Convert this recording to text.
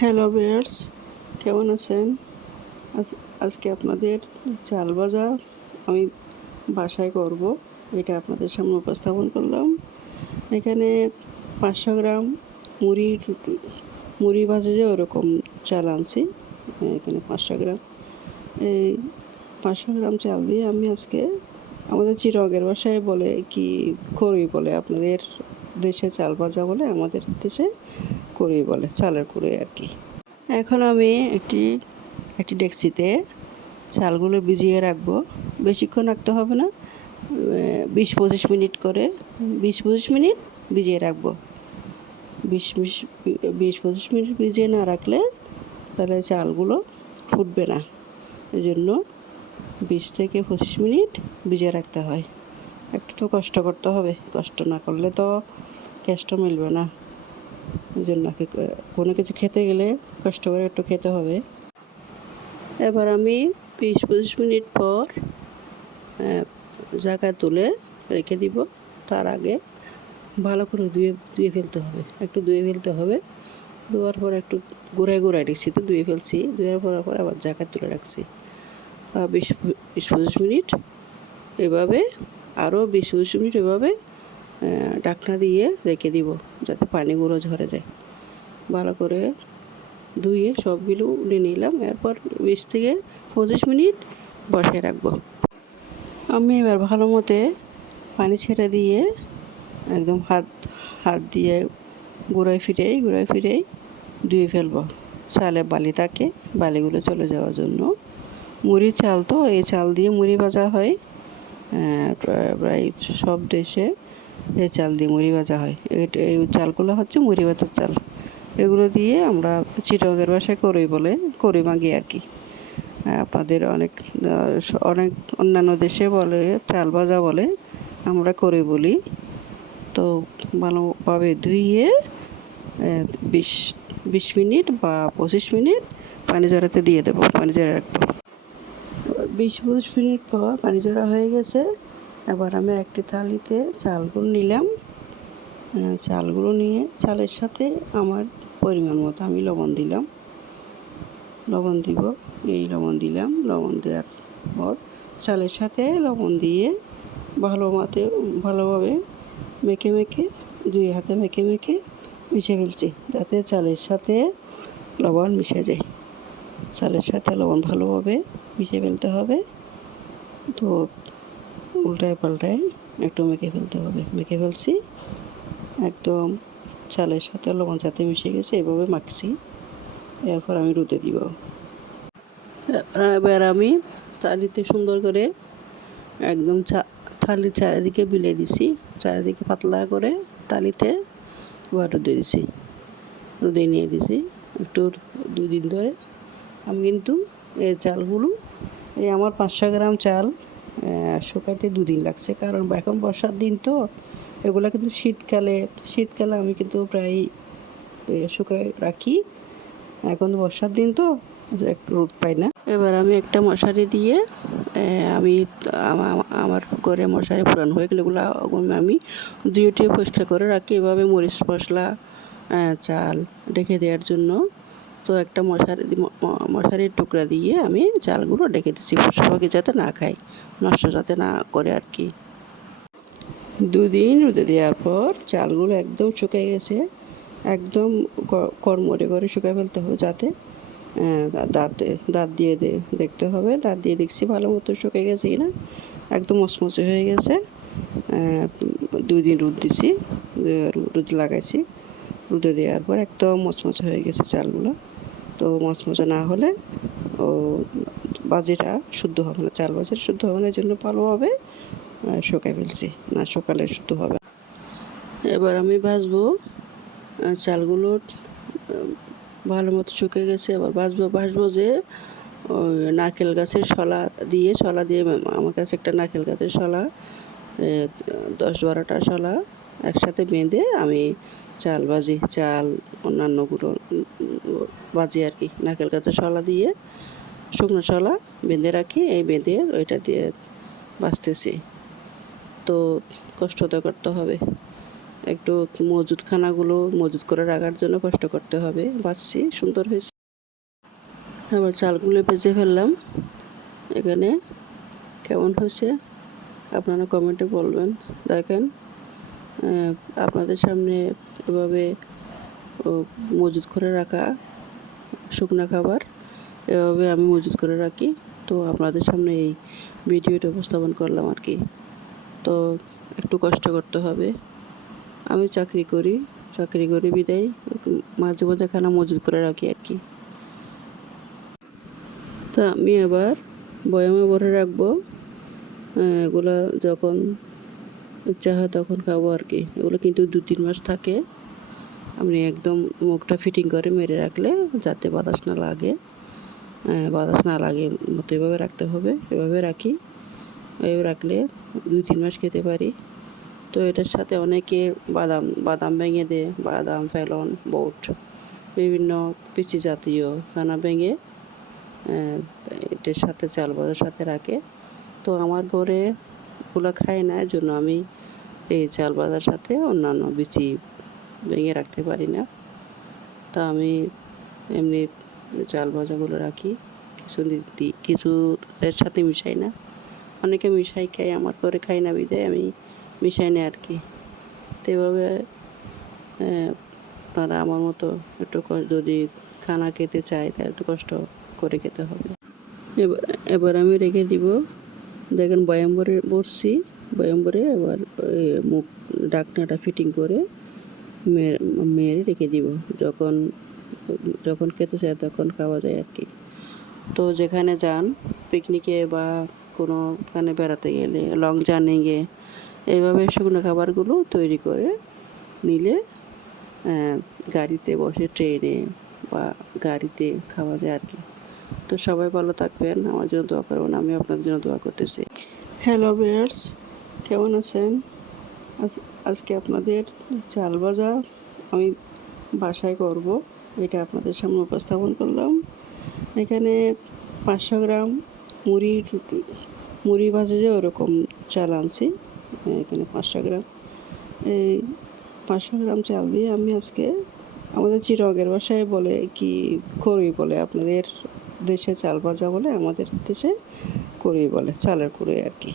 Hello viewers, কেমন আছেন? আজকে আপনাদের চাল ভাজা আমি বাসায় করব, এটা আপনাদের সামনে উপস্থাপন করলাম। এখানে 500 গ্রাম মুড়ি মুড়ি ভাজা যে ওরকম চাল আনছি। এখানে 500 গ্রাম, এই 500 গ্রাম চাল দিয়ে আমি আজকে আমাদের চিরগের বাসায় বলে কি খড়ি বলে, আপনাদের দেশে চাল ভাজা বলে, আমাদের দেশে খড়ি বলে, চালের কুড়ি আর কি। এখন আমি একটি ডেকচিতে চালগুলো ভিজিয়ে রাখবো। বেশিক্ষণ রাখতে হবে না, 20-25 মিনিট করে, 20-25 মিনিট ভিজিয়ে রাখবো। 20-25 মিনিট ভিজিয়ে না রাখলে তাহলে চালগুলো ফুটবে না। এই জন্য 20-25 মিনিট ভিজিয়ে রাখতে হয়। একটু তো কষ্ট করতে হবে, কষ্ট না করলে তো কেষ্ট মিলবে না। এই জন্য কোনো কিছু খেতে গেলে কষ্ট করে একটু খেতে হবে। এবার আমি 20-25 মিনিট পর জায়গায় তুলে রেখে দিব। তার আগে ভালো করে ধুয়ে ফেলতে হবে, একটু ধুয়ে ফেলতে হবে। ধোয়ার পর একটু গুঁড়ায় রেখেছি, তো ধুয়ে ফেলছি। ধুয়ে পড়ার পর আবার জায়গায় তুলে রাখছি 20-25 মিনিট। এভাবে আরও 20-25 মিনিট এভাবে ঢাকনা দিয়ে রেখে দিব, যাতে পানিগুলো ঝরে যায়। ভালো করে ধুয়ে সবগুলো নিয়ে নিলাম। এরপর 20-25 মিনিট বসিয়ে রাখবো। আমি এবার ভালো মতো পানি ছেড়ে দিয়ে একদম হাত দিয়ে ঘুরায় ফিরেই ধুয়ে ফেলবো। চালে বালি থাকে, বালিগুলো চলে যাওয়ার জন্য। মুড়ির চাল তো, এই চাল দিয়ে মুড়ি ভাজা হয়। প্রায় সব দেশে এই চাল দিয়ে মুড়ি ভাজা হয়। এই চালগুলো হচ্ছে মুড়ি ভাজার চাল। এগুলো দিয়ে আমরা চিটগের ভাষায় কড়ই বলে, কড়ই মাগি আর কি। আপনাদের অনেক অন্যান্য দেশে বলে চাল ভাজা বলে, আমরা কড়ই বলি। তো ভালোভাবে ধুইয়ে 20 মিনিট বা 25 মিনিট পানি ঝরাতে দিয়ে দেবো, পানি ঝরা রাখবো। 20-25 মিনিট পর পানি ঝরা হয়ে গেছে। এবার আমি একটি থালিতে চালগুলো নিলাম। চালগুলো নিয়ে চালের সাথে আমার পরিমাণ মতো আমি লবণ দিলাম, লবণ দিব। এই লবণ দিলাম, লবণ দেওয়ার পর চালের সাথে লবণ দিয়ে ভালোভাবে মেখে 2 হাতে মেখে মিশিয়ে ফেলছি, যাতে চালের সাথে লবণ মিশে যায়। চালের সাথে লবণ ভালোভাবে মিশিয়ে ফেলতে হবে। তো উল্টায় পাল্টায় একটু মেখে ফেলছি। একদম চালের সাথে লবণ যাতে মিশে গেছে এভাবে মাখছি। এরপর আমি রুদে দিব। এবার আমি থালিতে সুন্দর করে একদম থালির চারিদিকে বিলিয়ে দিছি, চারিদিকে পাতলা করে থালিতে আবার রোদে নিয়ে দিছি একটু 2 দিন ধরে। আমি কিন্তু এই চালগুলো, এই আমার 500 গ্রাম চাল শুকাইতে 2 দিন লাগছে, কারণ এখন বর্ষার দিন তো। এগুলো কিন্তু শীতকালে আমি কিন্তু প্রায় শুকাই রাখি। এখন বর্ষার দিন তো একটু রোদ পাই না। এবার আমি একটা মশারি দিয়ে আমি আমার ঘরে মশারি পুরানো হয়ে গেলে এগুলো আমি 2টি পরিষ্কার করে রাখি, এভাবে মরিচ মশলা চাল ঢেকে দেওয়ার জন্য। তো একটা মশারির টুকরা দিয়ে আমি চালগুলো ঢেকে দিচ্ছি, পশুপাখি যাতে না খায়, নষ্ট যাতে না করে আর কি। 2 দিন রোদে দেওয়ার পর চালগুলো একদম শুকিয়ে গেছে। একদম কড়মড়ে করে শুকিয়ে ফেলতে হবে, যাতে দাঁত দিয়ে দেখতে হবে। দাঁত দিয়ে দেখছি ভালো মতো শুকিয়ে গেছে কিনা। একদম মচমচে হয়ে গেছে। 2 দিন রোদ দিছি, রোদ লাগাইছি। রোদে দেওয়ার পর একদম মচমচে হয়ে গেছে চালগুলো। তো মচমচে না হলে বাজিটা শুদ্ধ হবে না, চাল বাজিটা শুদ্ধ হবে না। এই জন্য ভালোভাবে শুকাই ফেলছি, না শুকালে শুদ্ধ হবে। এবার আমি ভাজবো চালগুলো। ভালো মতো শুকিয়ে গেছে। এবার ভাজবো যে ওই নারকেল গাছের শলা দিয়ে আমার কাছে একটা নারকেল গাছের শলা, 10-12টা শলা একসাথে বেঁধে আমি চাল অন্যান্যগুলো ভাজি আর কি। নারকেল গাছের শলা দিয়ে, শুকনো শলা বেঁধে রাখি, এই বেঁধে ওইটা দিয়ে ভাজতেছি। তো কষ্ট তো করতে হবে। একটু মজুদ খানাগুলো মজুদ করে রাখার জন্য কষ্ট করতে হবে। বাছছি, সুন্দর হয়েছে। আবার চালগুলো ভেজে ফেললাম। এখানে কেমন হয়েছে আপনারা কমেন্টে বলবেন। দেখেন আপনাদের সামনে এভাবে মজুদ করে রাখা শুকনা খাবার এভাবে আমি মজুদ করে রাখি। তো আপনাদের সামনে এই ভিডিওটা উপস্থাপন করলাম আর কি। তো একটু কষ্ট করতে হবে। আমি চাকরি করি বিদায় মাঝে মাঝে খানা মজুদ করে রাখি আর কি। তা আমি আবার বয়ামে ভরে রাখবো। এগুলা যখন ইচ্ছা হয় তখন খাবো আর কি। এগুলো কিন্তু 2-3 মাস থাকে। আপনি একদম মুখটা ফিটিং করে মেরে রাখলে যাতে বাতাস না লাগে মতো এভাবে রাখতে হবে। এভাবে রাখি, এভাবে রাখলে 2-3 মাস খেতে পারি। তো এটার সাথে অনেকে বাদাম ভেঙে দেয়, বাদাম, ফেলন, বুট, বিভিন্ন পিচি জাতীয় খানা ভেঙে এটার সাথে চাল ভাজার সাথে রাখে। তো আমার ঘরে ওগুলো খায় না, এর জন্য আমি এই চাল ভাজার সাথে অন্যান্য বিচি ভেঙে রাখতে পারি না। তা আমি এমনি চাল ভাজাগুলো রাখি, কিছুর সাথে মিশাই না। অনেকে মিশাই খায়, আমার ঘরে খাই না বিধায় আমি মিশাই না আর কি। তো এভাবে আপনারা আমার মতো একটু যদি খানা খেতে চায় তাহলে একটু কষ্ট করে খেতে হবে। এবার আমি রেখে দিব। দেখেন বয়াম ভরছি, বয়াম ভরে এবার মুখ ঢাকনাটা ফিটিং করে মেরে রেখে দিব। যখন খেতে চায় তখন খাওয়া যায় আর কি। তো যেখানে যান পিকনিকে বা কোনোখানে বেড়াতে গেলে, লং জার্নি গিয়ে এইভাবে শুকনো খাবারগুলো তৈরি করে নিলে গাড়িতে বসে ট্রেনে বা গাড়িতে খাওয়া যায় আর কি। তো সবাই ভালো থাকবেন, আমার জন্য দোয়া করবেন, আমি আপনাদের জন্য দোয়া করতেছি। হ্যালো ভিউয়ার্স, কেমন আছেন? আজকে আপনাদের চাল ভাজা আমি বাসায় করব, এটা আপনাদের সামনে উপস্থাপন করলাম। এখানে 500 গ্রাম মুড়ি ভাজে যে ওরকম চাল আনছি। এখানে 500 গ্রাম, এই 500 গ্রাম চাল দিয়ে আমি আজকে আমাদের চিরগের বাসায় বলে কি কড়ই বলে, আপনাদের দেশে চাল ভাজা বলে, আমাদের দেশে কড়ই বলে, চালের কড়ই আর কি।